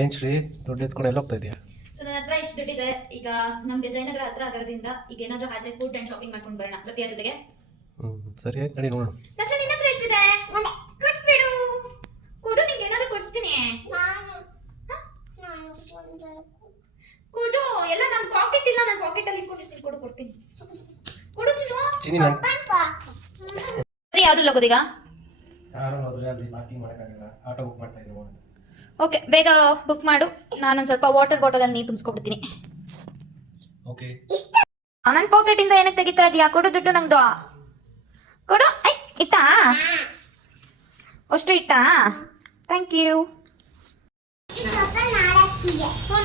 ಏನು ಶ್ರೀ ದುಡ್ಡು ಎತ್ಕೊಂಡು ಎಲ್ಲ ಹೋಗ್ತಾ ಇದೆಯಾ? ಸೊ ನನ್ನ ಹತ್ರ ಇಷ್ಟು ದುಡ್ಡಿದೆ. ಈಗ ನಮಗೆ ಜಯನಗರ ಹತ್ರ ಆಗರದಿಂದ ಈಗ ಏನಾದರೂ ಆಚೆ ಫುಡ್ ಆ್ಯಂಡ್ ಶಾಪಿಂಗ್ ಮಾಡ್ಕೊಂಡು ಬರೋಣ. ಬರ್ತೀಯಾ ಜೊತೆಗೆ? ಸರಿ ನಡಿ ನೋಡೋಣ. ಲಕ್ಷ ನಿನ್ನ ಹತ್ರ ಎಷ್ಟಿದೆ? ಕೊಟ್ಬಿಡು. ಕೊಡು, ನಿಂಗೆ ಏನಾದರೂ ಕೊಡಿಸ್ತೀನಿ. ಕೊಡು. ಎಲ್ಲ ನನ್ನ ಪಾಕೆಟ್ ಇಲ್ಲ, ನನ್ನ ಪಾಕೆಟಲ್ಲಿ ಇಟ್ಕೊಂಡಿರ್ತೀನಿ. ಕೊಡು, ಕೊಡ್ತೀನಿ. ಕೊಡು ಚಿನ್ನು. ಯಾವ್ದ್ರಲ್ಲಿ ಹೋಗೋದೀಗ? ಕಾರಲ್ಲಿ ಹೋದ್ರೆ ಅಲ್ಲಿ ಪಾರ್ಕಿಂಗ್ ಮಾಡೋಕ್ಕಾಗಲ್ಲ, ಆಟೋ ಬುಕ್ ಮಾಡ್ತಾ ಇದ್ರು. ಓಕೆ, ಬೇಗ ಬುಕ್ ಮಾಡು. ನಾನೊಂದು ಸ್ವಲ್ಪ ವಾಟರ್ ಬಾಟಲಲ್ಲಿ ನೀರು ತುಂಬಿಸ್ಕೊಬಿಡ್ತೀನಿ. ಓಕೆ. ನನ್ನ ಪಾಕೆಟಿಂದ ಏನಕ್ಕೆ ತೆಗಿತಾ ಇದೀಯಾ? ಕೊಡು ದುಡ್ಡು ನಂದು. ಕೊಡು. ಇಟ್ಟಾ? ಅಷ್ಟು ಇಟ್ಟಾ? Thank you.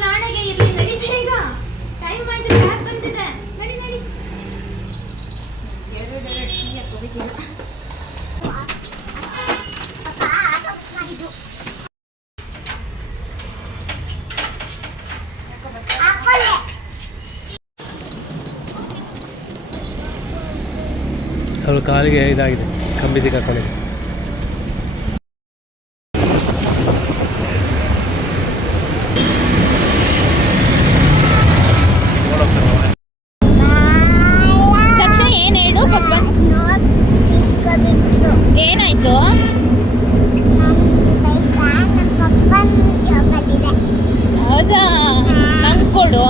ನಾಳೆಗೆ ಇರಲಿ. ನಡಿ ಬೇಗ, ಟೈಮ್ ಆಯ್ತು. ಕ್ಯಾಬ್ ಬಂದಿದೆ. ನಡಿ ನಡಿ. ಅವಳು ಕಾಲಿಗೆ ಇದಾಗಿದೆ, ಕಂಬಿ ಸಿಕ್ಕಾಕೊಂಡಿದೆ. ಲಕ್ಷ ಏನು ಹೇಳು ಪಪ್ಪ? ಏನಾಯ್ತು? ಹೌದಾ? ನಂಗೆ ಕೊಡು,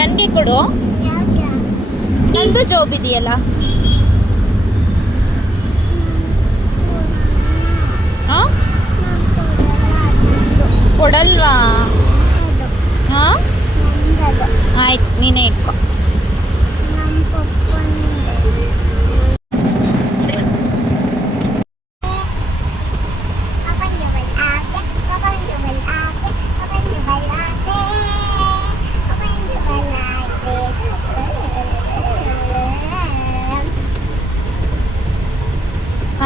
ನನಗೆ ಕೊಡು. ನಂದು ಜಾಬ್ ಇದೆಯಲ್ಲ. ಕೊಡಲ್ವಾ? ಹಾಂ, ಆಯ್ತು, ನೀನೇ ಇಟ್ಕೊ.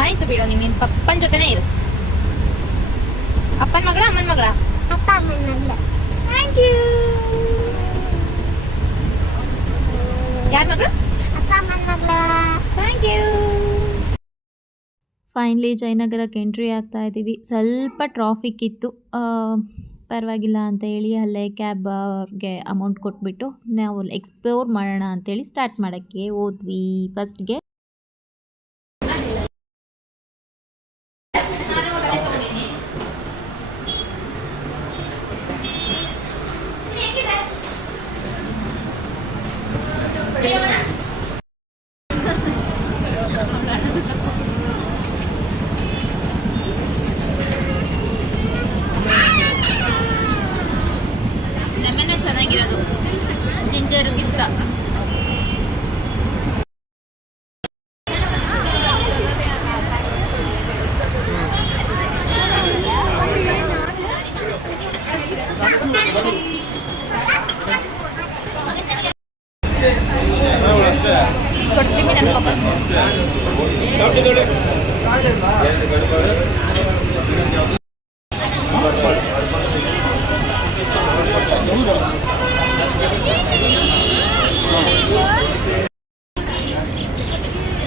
ಆಯ್ತು ಬಿಡು, ನೀನು ಪಪ್ಪನ ಜೊತೆನೇ ಇರು. ಅಪ್ಪನ ಮಗಳ, ಅಮ್ಮನ ಮಗಳ? ಅಪ್ಪ ಅಮ್ಮನ ಮಗಳ. Thank you. ಯಾರ ಮಗಳು? ಅಪ್ಪ ಅಮ್ಮನ ಮಗಳ. Thank you. ಫೈನಲಿ ಜಯನಗರಕ್ಕೆ ಎಂಟ್ರಿ ಆಗ್ತಾ ಇದ್ದೀವಿ. ಸ್ವಲ್ಪ ಟ್ರಾಫಿಕ್ ಇತ್ತು, ಪರವಾಗಿಲ್ಲ ಅಂತ ಹೇಳಿ ಅಲ್ಲೇ ಕ್ಯಾಬ್ ಅವ್ರಿಗೆ ಅಮೌಂಟ್ ಕೊಟ್ಬಿಟ್ಟು ನಾವು ಎಕ್ಸ್ಪ್ಲೋರ್ ಮಾಡೋಣ ಅಂತೇಳಿ ಸ್ಟಾರ್ಟ್ ಮಾಡೋಕ್ಕೆ ಹೋದ್ವಿ. ಫಸ್ಟ್ಗೆ ಲೆಮನ್ನೇ ಚೆನ್ನಾಗಿರೋದು ಜಿಂಜರ್ಗಿಂತ. ಕೊಡ್ತೀನಿ ನನ್ನ ವಾಪಸ್.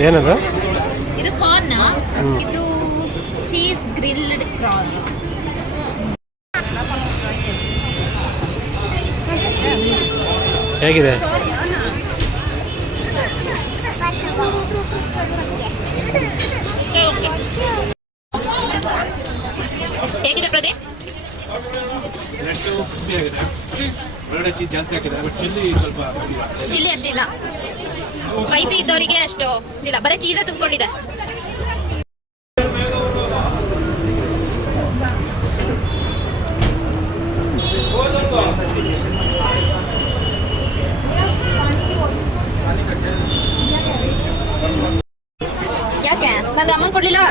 ಏನದು? ಇದು ಕಾರ್ನ್, ಇದು ಚೀಸ್ ಗ್ರಿಲ್ಡ್ ಪ್ರಾನ್. ಹೇಗಿದೆ? ಹೇಗಿದೆ ಪ್ರದೀಪ್? ಒಳ್ಳೆ ಚೀಸ್ ಜಾಸ್ತಿ ಹಾಕಿದೆ, ಬಟ್ ಚಿಲ್ಲಿ ಅಷ್ಟೇ ಇಲ್ಲ. ಸ್ಪೈಸಿ ಇದ್ದವರಿಗೆ ಅಷ್ಟು ಇಲ್ಲ, ಬರೀ ಚೀಸೇ ತುಂಬಿಕೊಂಡಿದೆ. ಯಾಕೆ ನನ್ನ ಅಮ್ಮನ ಕೊಡ್ಲಿಲ್ಲ?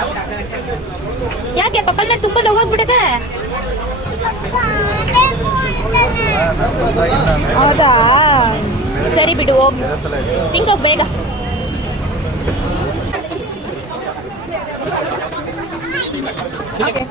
ಯಾಕೆ ಪಪ್ಪನ ಮೇಲೆ ತುಂಬ ಲವ್ ಆಗ್ಬಿಟ್ಟಿದೆ? ಹೌದಾ? ಸರಿ ಬಿಡು, ಹೋಗಿ ಹಿಂಗೋಗಿ ಬೇಗ. ಯಾಕೆ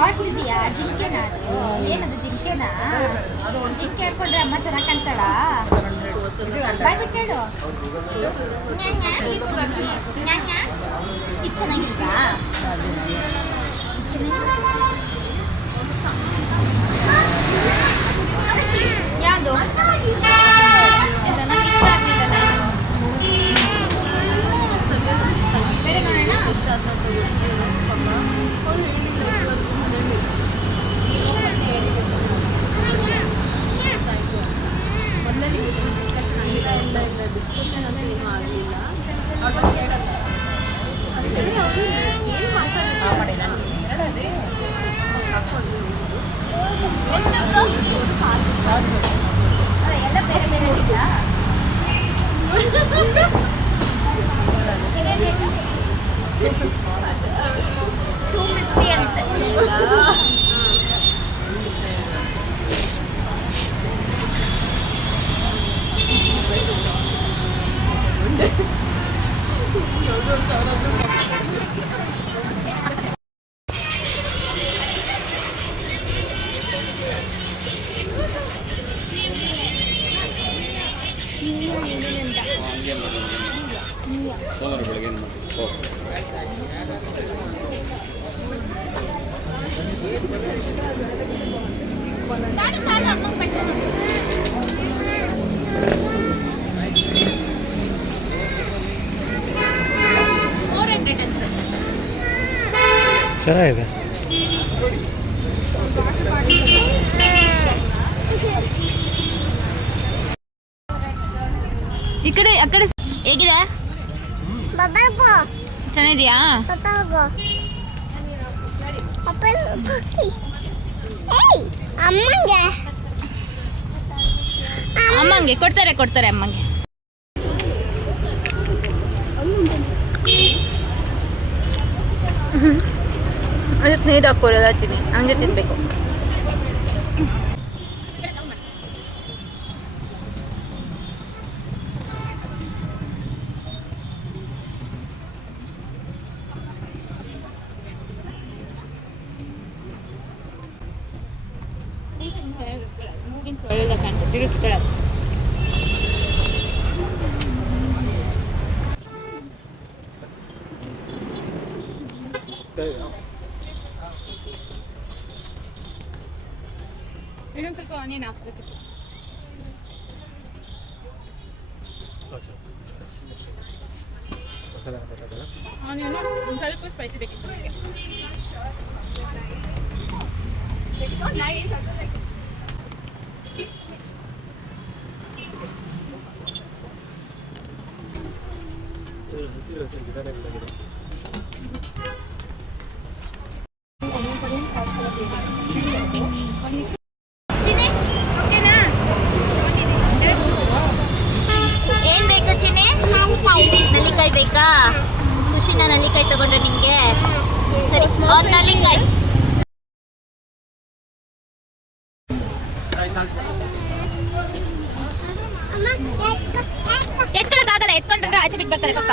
ಹಾರ್ಸ್ ಇದೆಯಾ? ಜಿಂಕೆನಾ ಅದು? ಏನದು ಜಿಂಕೆನಾ? ಜಿಂಕೆ ಹಾಕೊಂಡ್ರೆ ಅಮ್ಮ ಚೆನ್ನಾಗಿ ಕಾಣ್ತಾಳ? ಬಾಯ್ಬಿಟ್ಟು ಹೇಳು. ಇದು ಚೆನ್ನಾಗಿಲ್ವಾ? ಯಾವುದು ಚೆನ್ನಾಗಿ ಇಷ್ಟ ಆಗಲಿಲ್ಲ. ಬೇರೆ ನೋಡೋಣ. ಡಿಸ್ಕಷನ್ ಅಂತ ಏನೂ ಆಗಲಿಲ್ಲ. ಎಲ್ಲ ಬೇರೆ ಬೇರೆ ಇದೆಯಾ? 250 ಅಂತೆ. ಸೋಮವಾರ ಬೆಳಗ್ಗೆ ಏನು ಚೆನ್ನಾಗಿದೆ. ಈ ಕಡೆ ಆ ಕಡೆ ಹೇಗಿದೆ? ಚೆನ್ನಾಗಿದೆಯಾ? ಅಮ್ಮಂಗೆ ಕೊಡ್ತಾರೆ ಅಮ್ಮಂಗೆ. ಅದಕ್ಕೆ ನೀರು ಹಾಕ್ಕೊಳ್ಳೋದು ಹಚ್ತೀನಿ, ಹಂಗೆ ತಿನ್ಬೇಕು. ತಿರುಗಿಸ್ಕೊಳ್ಳೋದು. ಇನ್ನೊಂದು ಸ್ವಲ್ಪ ಆನಿಯನ್ ಹಾಕ್ಬೇಕಿತ್ತು. ಆನಿಯನ್ ಸ್ವಲ್ಪ ಸ್ಪೈಸಿ ಬೇಕಿತ್ತು ನನಗೆ. ಏನ್ ಬೇಕು ಚಿನಿ? ನಲ್ಲಿಕಾಯಿ ಬೇಕಾ? ಖುಷಿನ ನಲ್ಲಿಕಾಯಿ ತಗೊಂಡ್ರೆ ನಿಂಗೆ? ಸರಿ, ನಲ್ಲಿಕಾಯಿ ಎತ್ಕೊಳಕ್ಕಾಗಲ್ಲ, ಎತ್ಕೊಂಡ್ರೆ ಆಚೆ ಬಿಟ್ಟು ಬರ್ತಾರೆ ಪಪ್ಪ.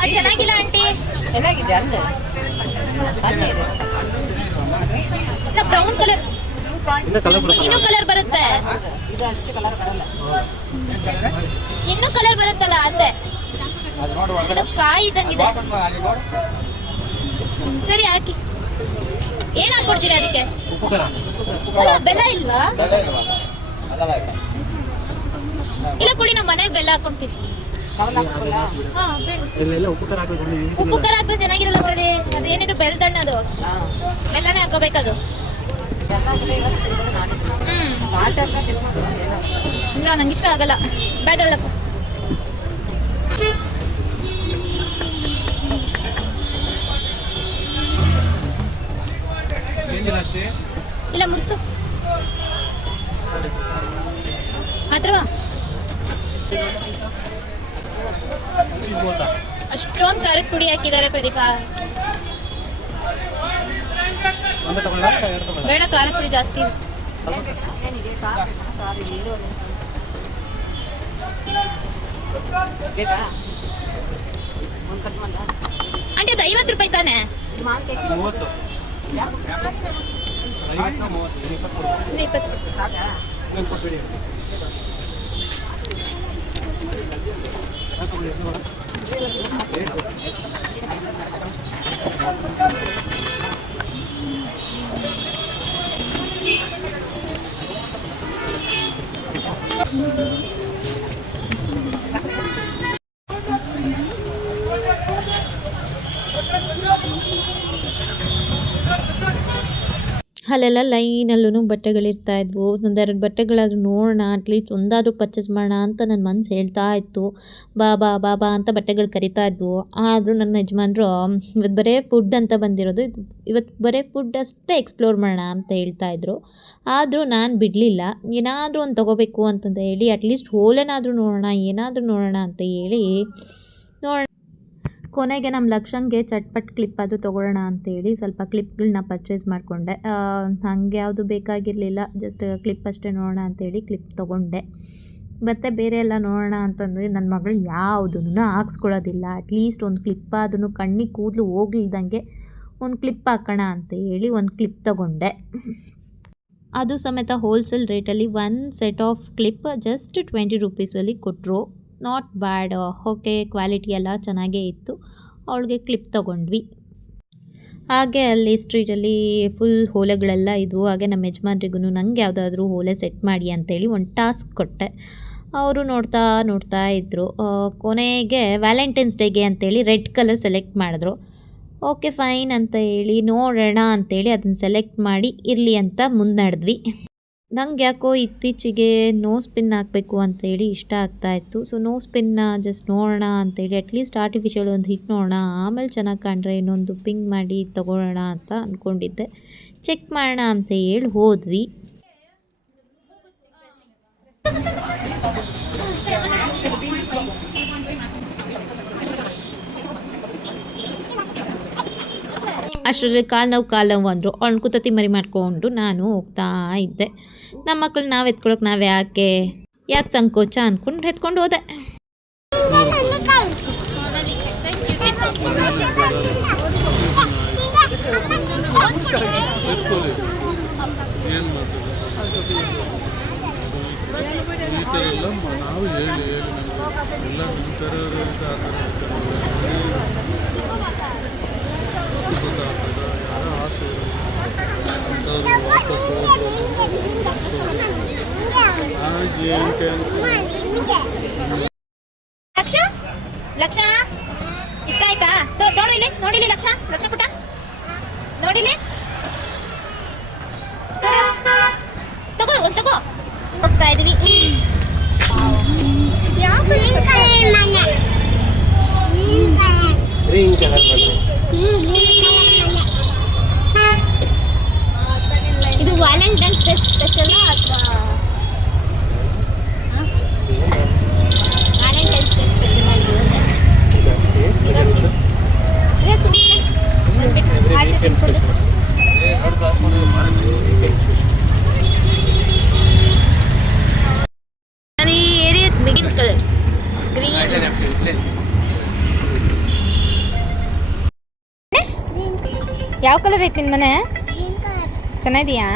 ಅದು ಚೆನ್ನಾಗಿಲ್ಲ ಆಂಟಿ. ಚೆನ್ನಾಗಿದೆ ಅಲ್ಲ, ಇಲ್ಲ ಬ್ರೌನ್ ಕಲರ್, ಇನ್ನೂ ಕಲರ್ ಬರುತ್ತೆ. ಇದು ಅಷ್ಟು ಕಲರ್ ಬರಲ್ಲ, ಇನ್ನೂ ಕಲರ್ ಬರುತ್ತಲ್ಲ ಅಂದೆ. ಇದು ಕಾಯಿ ಇದ್ದಂಗಿದೆ. ಸರಿ ಹಾಕಿ. ಏನ್ ಹಾಕೊಡ್ತೀರಾ ಅದಕ್ಕೆ? ಅಲ್ಲ, ಬೆಲ್ಲ ಇಲ್ವಾ? ಇಲ್ಲ ಕೊಡಿ, ನಾವು ಮನೆಗೆ ಬೆಲ್ಲ ಹಾಕೊಡ್ತೀವಿ. ಹಾ, ಉಪ್ಪು ಖಾರ ಹಾಕಿದ್ರೆ ಚೆನ್ನಾಗಿರಲ್ಲ ಪ್ರದಿ. ಅದೇನಿದ್ರು ಬೆಲ್ಲದಣ್ಣ, ಅದು ಬೆಲ್ಲನೇ ಹಾಕೋಬೇಕದು. ಇಲ್ಲ, ನಂಗೆ ಇಷ್ಟ ಆಗಲ್ಲ. ಬ್ಯಾಗಲ್ಲ ಇಲ್ಲ, ಮುರ್ಸು ಮಾತ್ರವ. ಅಷ್ಟೊಂದು ಖಾರದ ಪುಡಿ ಹಾಕಿದ್ದಾರೆ ಪ್ರದೀಪ. ಬೇಡ, ಖಾರದ ಪುಡಿ ಜಾಸ್ತಿ ಇದೆ. ಬೇಕಾ? ಒಂದು ಕಟ್ ಮಾಡ. ಆಂಟಿ ಅದು 50 ರೂಪಾಯಿ ತಾನೆ? ಇದು ಮಾವಿನಕಾಯಿ 30 50 30 20 ಸಾಕಾ? ನಾನು ಕೊಟ್ಬಿಡಿ. ಅಲ್ಲೆಲ್ಲ ಲೈನಲ್ಲೂ ಬಟ್ಟೆಗಳಿರ್ತಾ ಇದ್ವು. ಒಂದೆರಡು ಬಟ್ಟೆಗಳಾದ್ರೂ ನೋಡೋಣ, ಅಟ್ಲೀಸ್ಟ್ ಒಂದಾದರೂ ಪರ್ಚೇಸ್ ಮಾಡೋಣ ಅಂತ ನನ್ನ ಮನಸ್ಸು ಹೇಳ್ತಾ ಇತ್ತು. ಬಾ ಬಾ ಬಾ ಬಾ ಅಂತ ಬಟ್ಟೆಗಳು ಕರಿತಾ ಇದ್ವು. ಆದರೂ ನನ್ನ ಯಜಮಾನ್ರು ಇವತ್ತು ಬರೀ ಫುಡ್ ಅಂತ ಬಂದಿರೋದು, ಇವತ್ತು ಬರೀ ಫುಡ್ ಅಷ್ಟೇ ಎಕ್ಸ್ಪ್ಲೋರ್ ಮಾಡೋಣ ಅಂತ ಹೇಳ್ತಾಯಿದ್ರು. ಆದರೂ ನಾನು ಬಿಡಲಿಲ್ಲ. ಏನಾದರೂ ಒಂದು ತೊಗೋಬೇಕು ಅಂತಂತ ಹೇಳಿ ಅಟ್ಲೀಸ್ಟ್ ಹೋಲೇನಾದರೂ ನೋಡೋಣ, ಏನಾದರೂ ನೋಡೋಣ ಅಂತ ಹೇಳಿ ಕೊನೆಗೆ ನಮ್ಮ ಲಕ್ಷಂಗೆ ಚಟ್ಪಟ್ ಕ್ಲಿಪ್ ಆದರೂ ತೊಗೊಳ್ಳೋಣ ಅಂತೇಳಿ ಸ್ವಲ್ಪ ಕ್ಲಿಪ್ಗಳನ್ನ ಪರ್ಚೇಸ್ ಮಾಡಿಕೊಂಡೆ. ನನಗೆ ಯಾವುದು ಬೇಕಾಗಿರಲಿಲ್ಲ, ಜಸ್ಟ್ ಕ್ಲಿಪ್ ಅಷ್ಟೇ ನೋಡೋಣ ಅಂತೇಳಿ ಕ್ಲಿಪ್ ತೊಗೊಂಡೆ. ಮತ್ತು ಬೇರೆ ಎಲ್ಲ ನೋಡೋಣ ಅಂತಂದರೆ ನನ್ನ ಮಗಳು ಯಾವುದನ್ನು ಹಾಕ್ಸ್ಕೊಳ್ಳೋದಿಲ್ಲ. ಅಟ್ಲೀಸ್ಟ್ ಒಂದು ಕ್ಲಿಪ್ ಅದನ್ನು ಕಣ್ಣಿಗೆ ಕೂದಲು ಹೋಗ್ಲಿಲ್ದಂಗೆ ಒಂದು ಕ್ಲಿಪ್ ಹಾಕೋಣ ಅಂತ ಹೇಳಿ ಒಂದು ಕ್ಲಿಪ್ ತೊಗೊಂಡೆ. ಅದು ಸಮೇತ ಹೋಲ್ಸೇಲ್ ರೇಟಲ್ಲಿ ಒಂದು ಸೆಟ್ ಆಫ್ ಕ್ಲಿಪ್ ಜಸ್ಟ್ 20 ರೂಪೀಸಲ್ಲಿ ಕೊಟ್ಟರು. ನಾಟ್ ಬ್ಯಾಡ್, ಓಕೆ, ಕ್ವಾಲಿಟಿ ಎಲ್ಲ ಚೆನ್ನಾಗೇ ಇತ್ತು. ಅವಳಿಗೆ ಕ್ಲಿಪ್ ತೊಗೊಂಡ್ವಿ. ಹಾಗೆ ಅಲ್ಲಿ ಸ್ಟ್ರೀಟಲ್ಲಿ ಫುಲ್ ಓಲೆಗಳೆಲ್ಲ ಇದ್ವು. ಹಾಗೆ ನಮ್ಮ ಯಜಮಾನ್ರಿಗೂ ನಂಗೆ ಯಾವುದಾದ್ರೂ ಓಲೆ ಸೆಟ್ ಮಾಡಿ ಅಂತೇಳಿ ಒಂದು ಟಾಸ್ಕ್ ಕೊಟ್ಟೆ. ಅವರು ನೋಡ್ತಾ ಇದ್ದರು. ಕೊನೆಗೆ ವ್ಯಾಲೆಂಟೈನ್ಸ್ ಡೇಗೆ ಅಂತೇಳಿ ರೆಡ್ ಕಲರ್ ಸೆಲೆಕ್ಟ್ ಮಾಡಿದ್ರು. ಓಕೆ ಫೈನ್ ಅಂತ ಹೇಳಿ ನೋಡೋಣ ಅಂತೇಳಿ ಅದನ್ನು ಸೆಲೆಕ್ಟ್ ಮಾಡಿ ಇರಲಿ ಅಂತ ಮುನ್ನಡೆದ್ವಿ. ನಂಗೆ ಯಾಕೋ ಇತ್ತೀಚೆಗೆ ನೋಸ್ ಪಿನ್ ಹಾಕಬೇಕು ಅಂತೇಳಿ ಇಷ್ಟ ಆಗ್ತಾಯಿತ್ತು. ಸೊ ನೋಸ್ ಪಿನ್ನ ಜಸ್ಟ್ ನೋಡೋಣ ಅಂತೇಳಿ ಅಟ್ಲೀಸ್ಟ್ ಆರ್ಟಿಫಿಷಿಯಲ್ ಒಂದು ಹಿಟ್ ನೋಡೋಣ, ಆಮೇಲೆ ಚೆನ್ನಾಗಿ ಕಂಡ್ರೆ ಇನ್ನೊಂದು ಪಿಂಗ್ ಮಾಡಿ ತೊಗೊಳ್ಳೋಣ ಅಂತ ಅಂದ್ಕೊಂಡಿದ್ದೆ. ಚೆಕ್ ಮಾಡೋಣ ಅಂತ ಹೇಳಿ ಹೋದ್ವಿ. ಅಷ್ಟರಲ್ಲಿ ಕಾಲು ನೋವು ಅಂದರು. ಅವ್ನು ಕುತತಿ ಮರಿ ಮಾಡಿಕೊಂಡು ನಾನು ಹೋಗ್ತಾ ಇದ್ದೆ. ನಮ್ಮ ಮಕ್ಕಳು ನಾವು ಎತ್ಕೊಳಕ್ಕೆ ನಾವು ಯಾಕೆ ಸಂಕೋಚ ಅಂದ್ಕೊಂಡು ಎತ್ಕೊಂಡು ಹೋದೆ. ಈ ಥರ ಎಲ್ಲ ನಾವು ಹೇಳಿ ಎಲ್ಲ ನಿಮ್ಮ ಥರ ಯಾರೋ ಆಸೆ ಅಂಥವ್ರು ವಾಪಸ್ ಲಕ್ಷ ಇಷ್ಟ ಆಯ್ತಾ? ನೋಡಿಲಿ ಲಕ್ಷ ಪುಟ ನೋಡಿಲಿ, ತಗೋ ಹೋಗ್ತಾ ಇದೀವಿ. ಗ್ರೀನ್ ಕಲರ್ ಬಂದು ಇದು ವ್ಯಾಲೆಂಟೈನ್ಸ್ ಡೇ ಸ್ಪೆಷಲ್ ಅಥವಾ ವ್ಯಾಲೆಂಟೈನ್ಸ್ ಡೇ ಸ್ಪೆಷಲ್ ಆಗಿರುತ್ತೆ. ನಾನು ಈ ಏರಿಯಾ ಬಿಗಿನ್ ಕಲರ್ ಗ್ರೀನ್. ಯಾವ ಕಲರ್ ಐತಿ ನಿನ್ನ ಮನೆ? ಚೆನ್ನಾಗಿದೆಯಾ?